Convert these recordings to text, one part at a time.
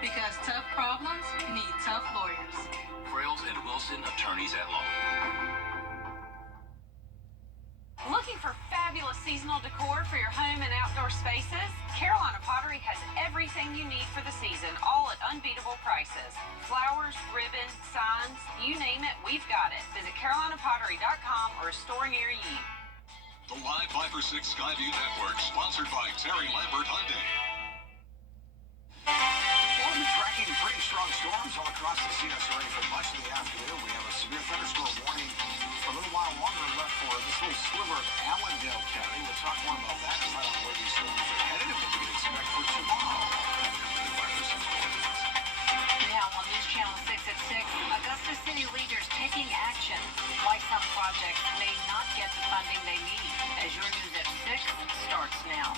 Because tough problems need tough lawyers. Frails and Wilson, attorneys at law. Looking for fabulous seasonal decor for your home and outdoor spaces? Carolina Pottery has everything you need for the season, all at unbeatable prices. Flowers, ribbon, signs, you name it, we've got it. Visit carolinapottery.com or a store near you. The Live 5 for 6 Skyview Network, sponsored by Terry Lambert Hyundai. Well, we've been tracking pretty strong storms all across the CS area for much of the afternoon. We have a severe thunderstorm warning for a little while longer left for this little sliver of Allendale County. We'll talk more about that and find out where these storms are headed and what we can expect for tomorrow. Now on News Channel 6 at 6, Augusta City leaders taking action. Why some projects may not get the funding they need. As your News at 6 starts now.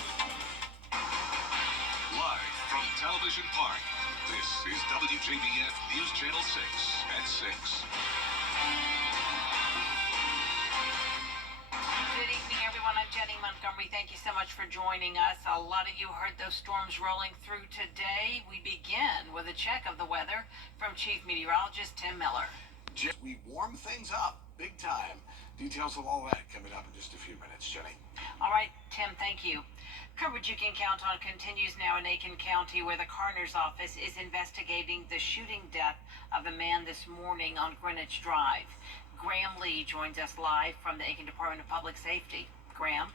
Live from Television Park, this is WJBF News Channel 6 at 6. Good evening, everyone. I'm Jenny Montgomery. Thank you so much for joining us. A lot of you heard those storms rolling through today. We begin with a check of the weather from Chief Meteorologist Tim Miller. We warm things up big time. Details of all that coming up in just a few minutes, Jenny. All right, Tim, thank you. Coverage you can count on continues now in Aiken County, where the coroner's office is investigating the shooting death of a man this morning on Greenwich Drive. Graham Lee joins us live from the Aiken Department of Public Safety. Graham?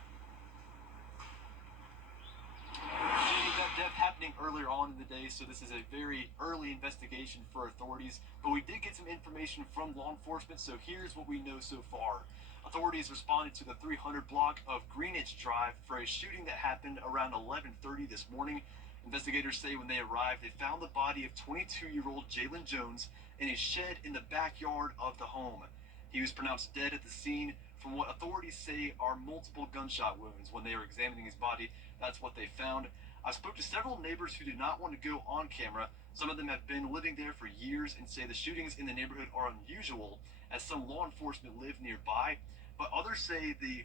That death happening earlier on in the day, so this is a very early investigation for authorities, but we did get some information from law enforcement, so here's what we know so far. Authorities responded to the 300 block of Greenwich Drive for a shooting that happened around 11:30 this morning. Investigators say when they arrived, they found the body of 22-year-old Jalen Jones in a shed in the backyard of the home. He was pronounced dead at the scene from what authorities say are multiple gunshot wounds. When they were examining his body, that's what they found. I spoke to several neighbors who did not want to go on camera. Some of them have been living there for years and say the shootings in the neighborhood are unusual, as some law enforcement live nearby. But others say the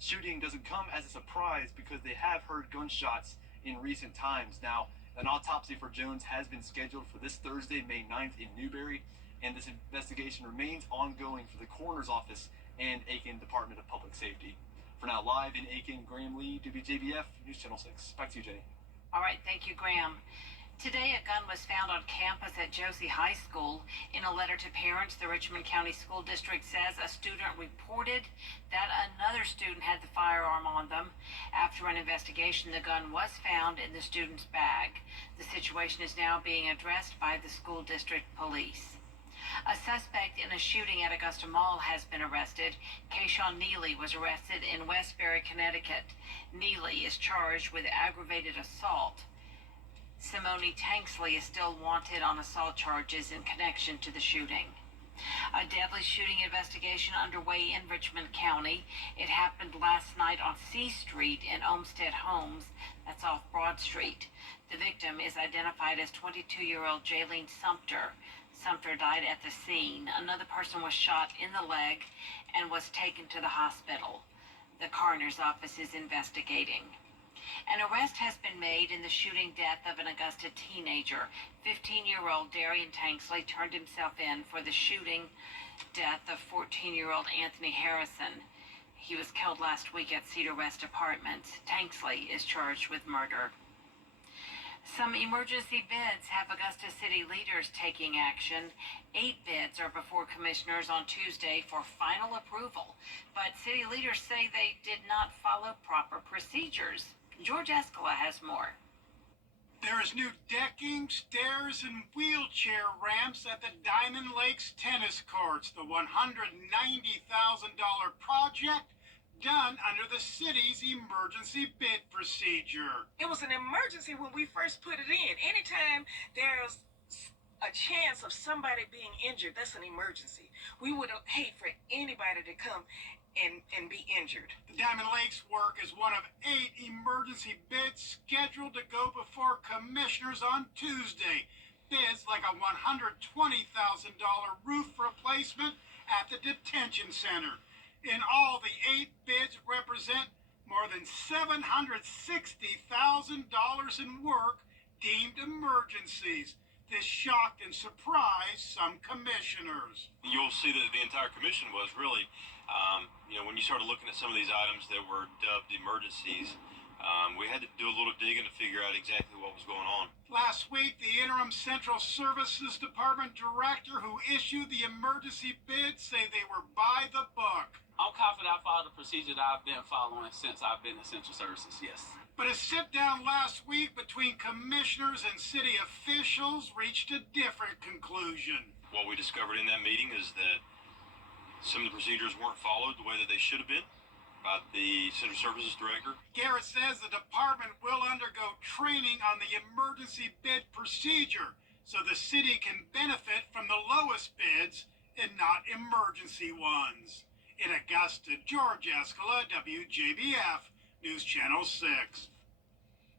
shooting doesn't come as a surprise because they have heard gunshots in recent times. Now, an autopsy for Jones has been scheduled for this Thursday, May 9th in Newberry, and this investigation remains ongoing for the coroner's office and Aiken Department of Public Safety. For now, live in Aiken, Graham Lee, WJBF, News Channel 6. Back to you, Jenny. All right, thank you, Graham. Today, a gun was found on campus at Josie High School. In a letter to parents, the Richmond County School District says a student reported that another student had the firearm on them. After an investigation, the gun was found in the student's bag. The situation is now being addressed by the school district police. A suspect in a shooting at Augusta Mall has been arrested. Kayshawn Neely was arrested in Westbury, Connecticut. Neely is charged with aggravated assault. Simone Tanksley is still wanted on assault charges in connection to the shooting. A deadly shooting investigation underway in Richmond County. It happened last night on C Street in Olmsted Homes. That's off Broad Street. The victim is identified as 22-year-old Jaylene Sumter. Sumter died at the scene. Another person was shot in the leg and was taken to the hospital. The coroner's office is investigating. An arrest has been made in the shooting death of an Augusta teenager. 15-year-old Darian Tanksley turned himself in for the shooting death of 14-year-old Anthony Harrison. He was killed last week at Cedar West Apartments. Tanksley is charged with murder. Some emergency bids have Augusta City leaders taking action. 8 bids are before commissioners on Tuesday for final approval, but city leaders say they did not follow proper procedures. George Escala has more. There is new decking, stairs, and wheelchair ramps at the Diamond Lakes tennis courts, the $190,000 project done under the city's emergency bid procedure. It was an emergency when we first put it in. Anytime there's a chance of somebody being injured, that's an emergency. We would hate for anybody to come and be injured. The Diamond Lakes work is one of 8 emergency bids scheduled to go before commissioners on Tuesday. Bids like a $120,000 roof replacement at the detention center. In all, the 8 bids represent more than $760,000 in work deemed emergencies. This shocked and surprised some commissioners. You'll see that the entire commission was really, when you started looking at some of these items that were dubbed emergencies, we had to do a little digging to figure out exactly what was going on. Last week, the interim Central Services Department director who issued the emergency bids say they were by the book. I'm confident I followed the procedure that I've been following since I've been in Central Services, yes. But a sit-down last week between commissioners and city officials reached a different conclusion. What we discovered in that meeting is that some of the procedures weren't followed the way that they should have been by the Central Services Director. Garrett says the department will undergo training on the emergency bid procedure so the city can benefit from the lowest bids and not emergency ones. In Augusta, George Escala, WJBF, News Channel 6.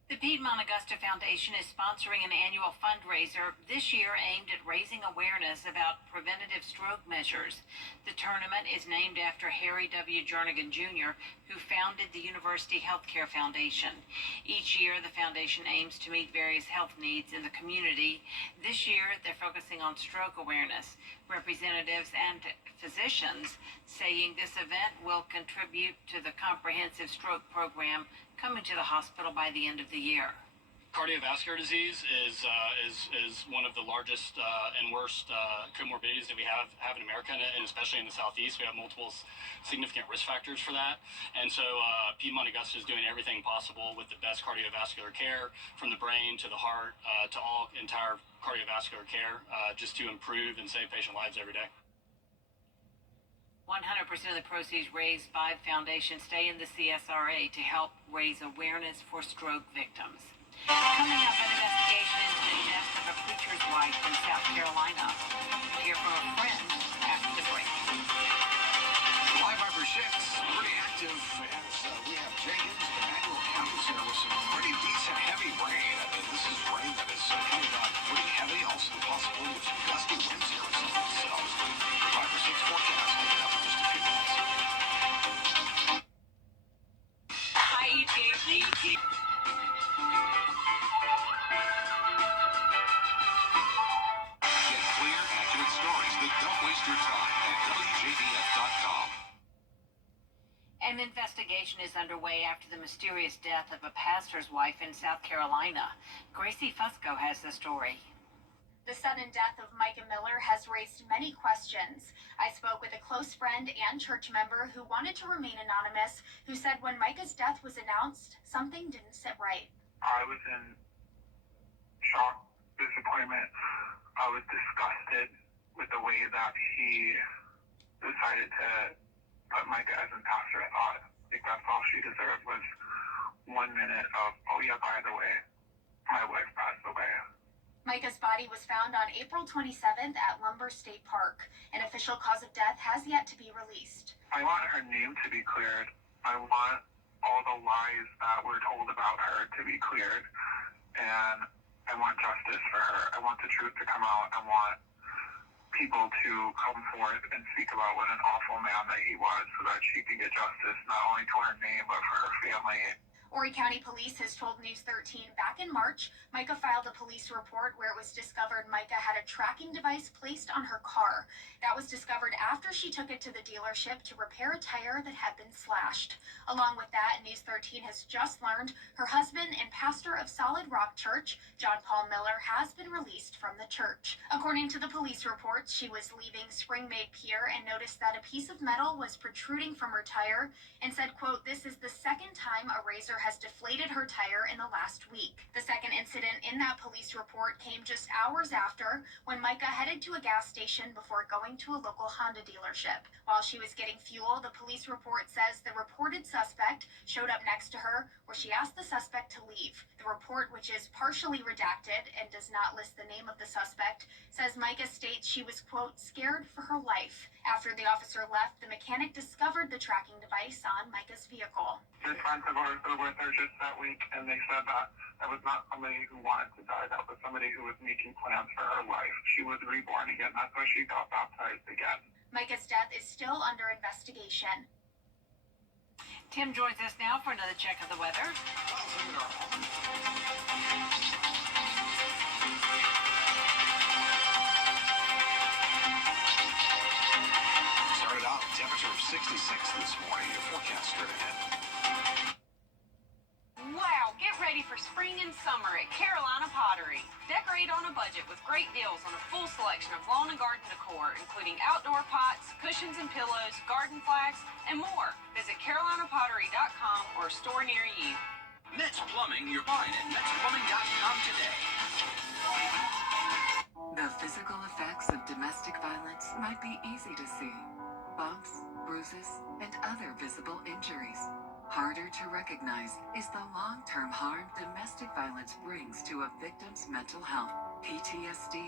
The Piedmont Augusta Foundation is sponsoring an annual fundraiser this year aimed at raising awareness about preventative stroke measures. The tournament is named after Harry W. Jernigan Jr., who founded the University Healthcare Foundation. Each year, the foundation aims to meet various health needs in the community. This year, they're focusing on stroke awareness. Representatives and physicians saying this event will contribute to the comprehensive stroke program coming to the hospital by the end of the year. Cardiovascular disease is one of the largest and worst comorbidities that we have in America, and especially in the Southeast. We have multiple significant risk factors for that. And so Piedmont Augusta is doing everything possible with the best cardiovascular care, from the brain to the heart to all entire cardiovascular care, just to improve and save patient lives every day. 100% of the proceeds raised by the foundation stay in the CSRA to help raise awareness for stroke victims. Coming up, an investigation into the death of a preacher's wife in South Carolina. We'll hear from a friend after the break. Live by Brichette's pretty active as we have Jenkins and Emmanuel counties here with some pretty decent heavy rain. I mean, this is rain that is coming down pretty heavy. Also the possibility of some gusty winds here with some of these cells. The 5 or 6 forecast coming up in just a few minutes. Get clear, accurate stories that don't waste your time at WJBF.com. An investigation is underway after the mysterious death of a pastor's wife in South Carolina. Gracie Fusco has the story. The sudden death of Micah Miller has raised many questions. I spoke with a close friend and church member who wanted to remain anonymous, who said when Micah's death was announced, something didn't sit right. I was in shock, disappointment. I was disgusted with the way that he decided to put Micah as an pastor. I thought, that's all she deserved was 1 minute of, oh yeah, by the way, my wife passed away. Micah's body was found on April 27th at Lumber State Park. An official cause of death has yet to be released. I want her name to be cleared. I want all the lies that were told about her to be cleared. And I want justice for her. I want the truth to come out. I want people to come forth and speak about what an awful man that he was so that she can get justice, not only to her name, but for her family. Horry County Police has told News 13 back in March, Micah filed a police report where it was discovered Micah had a tracking device placed on her car. That was discovered after she took it to the dealership to repair a tire that had been slashed. Along with that, News 13 has just learned her husband and pastor of Solid Rock Church, John Paul Miller, has been released from the church. According to the police reports, she was leaving Springmaid Pier and noticed that a piece of metal was protruding from her tire and said, quote, "This is the second time a razor has deflated her tire in the last week." The second incident in that police report came just hours after, when Micah headed to a gas station before going to a local Honda dealership. While she was getting fuel, the police report says the reported suspect showed up next to her, where she asked the suspect to leave. The report, which is partially redacted and does not list the name of the suspect, says Micah states she was, quote, "scared for her life." After the officer left, the mechanic discovered the tracking device on Micah's vehicle. Good friends of ours that were there just that week, and they said that was not somebody who wanted to die. That was somebody who was making plans for her life. She was reborn again. That's why she got baptized again. Micah's death is still under investigation. Tim joins us now for another check of the weather. 6 this morning. Your forecast straight ahead. Wow, get ready for spring and summer at Carolina Pottery. Decorate on a budget with great deals on a full selection of lawn and garden decor, including outdoor pots, cushions and pillows, garden flags, and more. Visit carolinapottery.com or a store near you. Metz Plumbing, you're buying at MetzPlumbing.com today. The physical effects of domestic violence might be easy to see. Bumps, bruises, and other visible injuries. Harder to recognize is the long-term harm domestic violence brings to a victim's mental health. PTSD,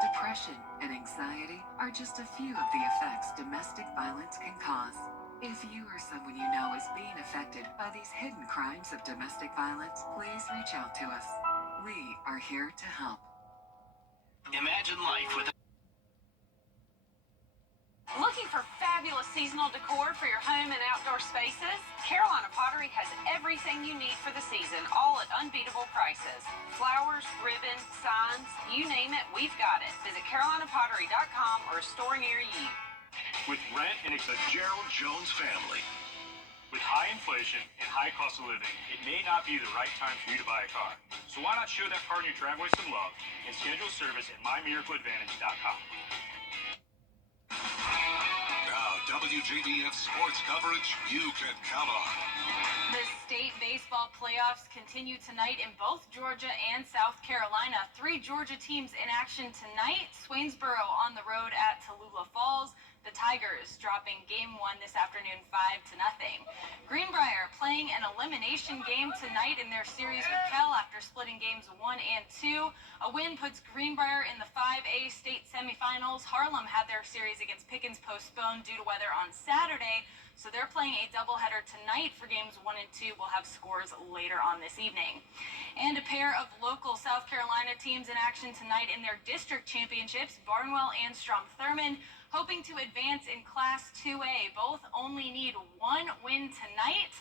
depression, and anxiety are just a few of the effects domestic violence can cause. If you or someone you know is being affected by these hidden crimes of domestic violence, please reach out to us. We are here to help. Imagine life with Looking for fabulous seasonal decor for your home and outdoor spaces? Carolina Pottery has everything you need for the season, all at unbeatable prices. Flowers, ribbon, signs, you name it, we've got it. Visit carolinapottery.com or a store near you. With rent and The Gerald Jones family. with high inflation and high cost of living, it may not be the right time for you to buy a car. So why not show that car in your driveway some love and schedule service at mymiracleadvantage.com. Now, WJBF sports coverage you can count on. The state baseball playoffs continue tonight in both Georgia and South Carolina. 3 Georgia teams in action tonight. Swainsboro on the road at Tallulah Falls. The Tigers dropping game 1 this afternoon 5-0. Greenbrier playing an elimination game tonight in their series with Kell after splitting games 1 and 2. A win puts Greenbrier in the 5A state semifinals. Harlem had their series against Pickens postponed due to weather on Saturday, so they're playing a doubleheader tonight for games 1 and 2. We'll have scores later on this evening. And a pair of local South Carolina teams in action tonight in their district championships, Barnwell and Strom-Thurmond, hoping to advance in Class 2A. Both only need 1 win tonight.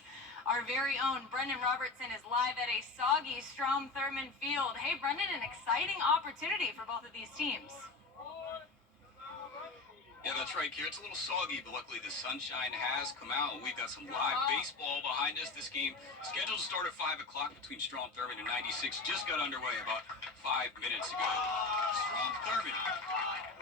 Our very own Brendan Robertson is live at a soggy Strom-Thurmond field. Hey, Brendan, an exciting opportunity for both of these teams. Yeah, that's right, Kier. It's a little soggy, but luckily the sunshine has come out. We've got some live baseball behind us. This game scheduled to start at 5 o'clock between Strom-Thurmond and 96. Just got underway about 5 minutes ago. Strom-Thurmond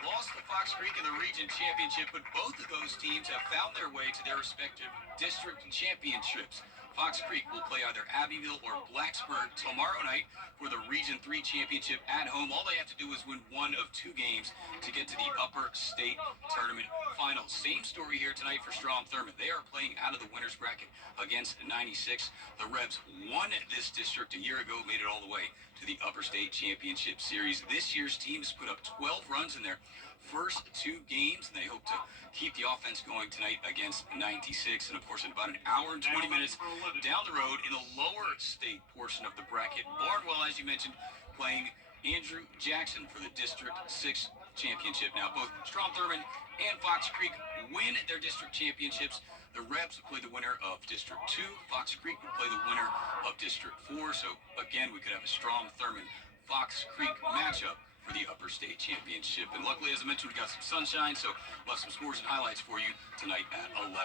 lost to Fox Creek in the region championship, but both of those teams have found their way to their respective district championships. Fox Creek will play either Abbeville or Blacksburg tomorrow night for the Region 3 championship at home. All they have to do is win 1 of 2 games to get to the upper state tournament finals. Same story here tonight for Strom-Thurmond. They are playing out of the winner's bracket against 96. The Rebs won this district a year ago, made it all the way to the upper state championship series. This year's team has put up 12 runs in their first 2 games, and they hope to keep the offense going tonight against 96. And of course, in about an hour and 20 minutes down the road in the lower state portion of the bracket, Barnwell, as you mentioned, playing Andrew Jackson for the District 6 championship. Now, both Strom-Thurmond and Fox Creek win their district championships. The Rebs will play the winner of District 2. Fox Creek will play the winner of District 4. So, again, we could have a Strom-Thurmond Fox Creek matchup for the upper state championship. And luckily, as I mentioned, we got some sunshine, so we'll have some scores and highlights for you tonight at 11.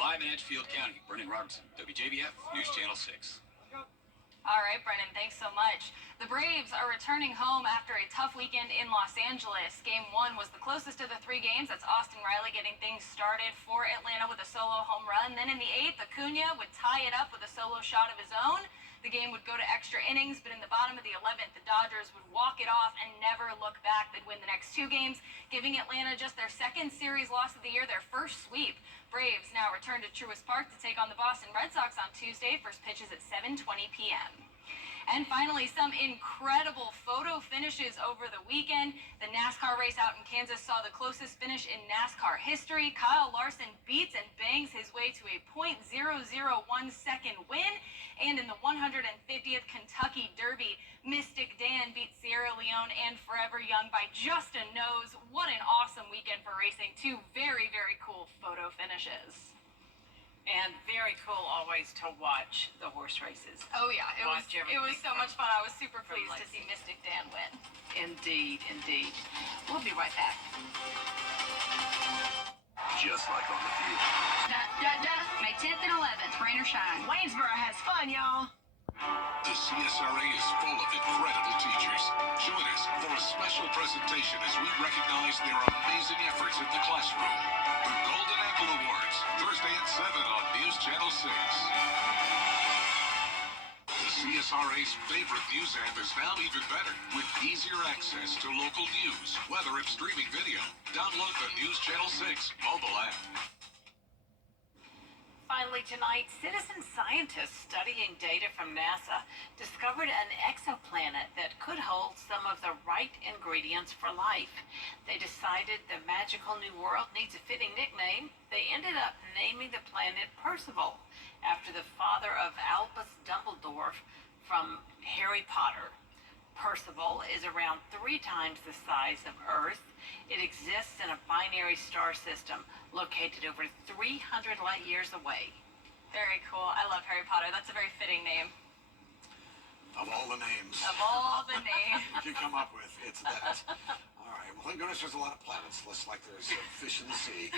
Live in Edgefield County, Brendan Robertson, WJBF News Channel 6. All right, Brendan, thanks so much. The Braves are returning home after a tough weekend in Los Angeles. Game 1 was the closest of the 3 games. That's Austin Riley getting things started for Atlanta with a solo home run. Then in the 8th, Acuna would tie it up with a solo shot of his own. The game would go to extra innings, but in the bottom of the 11th, the Dodgers would walk it off and never look back. They'd win the next 2 games, giving Atlanta just their 2nd series loss of the year, their first sweep. Braves now return to Truist Park to take on the Boston Red Sox on Tuesday. First pitch is at 7:20 p.m. And finally, some incredible photo finishes over the weekend. The NASCAR race out in Kansas saw the closest finish in NASCAR history. Kyle Larson beats and bangs his way to a .001 second win. And in the 150th Kentucky Derby, Mystic Dan beat Sierra Leone and Forever Young by just a nose. What an awesome weekend for racing. 2 very, very cool photo finishes. And very cool always to watch the horse races. Oh yeah, it was so much fun. I was super pleased to see Mystic Dan win. Indeed, indeed. We'll be right back. just like on the field. May 10th and 11th, rain or shine. Waynesboro has fun, y'all. The CSRA is full of incredible teachers. Join us for a special presentation as we recognize their amazing efforts in the classroom. The Golden Apple Awards, Thursday at 7 on News Channel 6. The CSRA's favorite news app is now even better with easier access to local news, weather, and streaming video. Download the News Channel 6 mobile app. Finally tonight, citizen scientists studying data from NASA discovered an exoplanet that could hold some of the right ingredients for life. They decided the magical new world needs a fitting nickname. They ended up naming the planet Percival, after the father of Albus Dumbledore from Harry Potter. Percival is around 3 times the size of Earth. It exists in a binary star system located over 300 light years away. Very cool. I love Harry Potter. That's a very fitting name. Of all the names. Of all the names. You come up with, it's that. All right. Well, thank goodness there's a lot of planets, less like there's fish in the sea.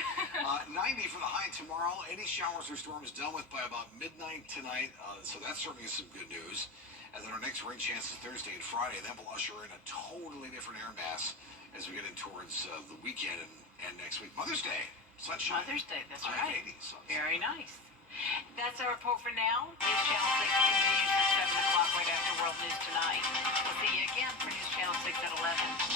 90 for the high tomorrow. Any showers or storms done with by about midnight tonight. So that certainly is some good news. And then our next rain chance is Thursday and Friday. That will usher in a totally different air mass as we get in towards the weekend and next week. Mother's Day. Sunshine. Mother's Day, that's I right. 80, so Very nice. That's our report for now. News Channel 6 continues at 7 o'clock right after World News Tonight. We'll see you again for News Channel 6 at 11.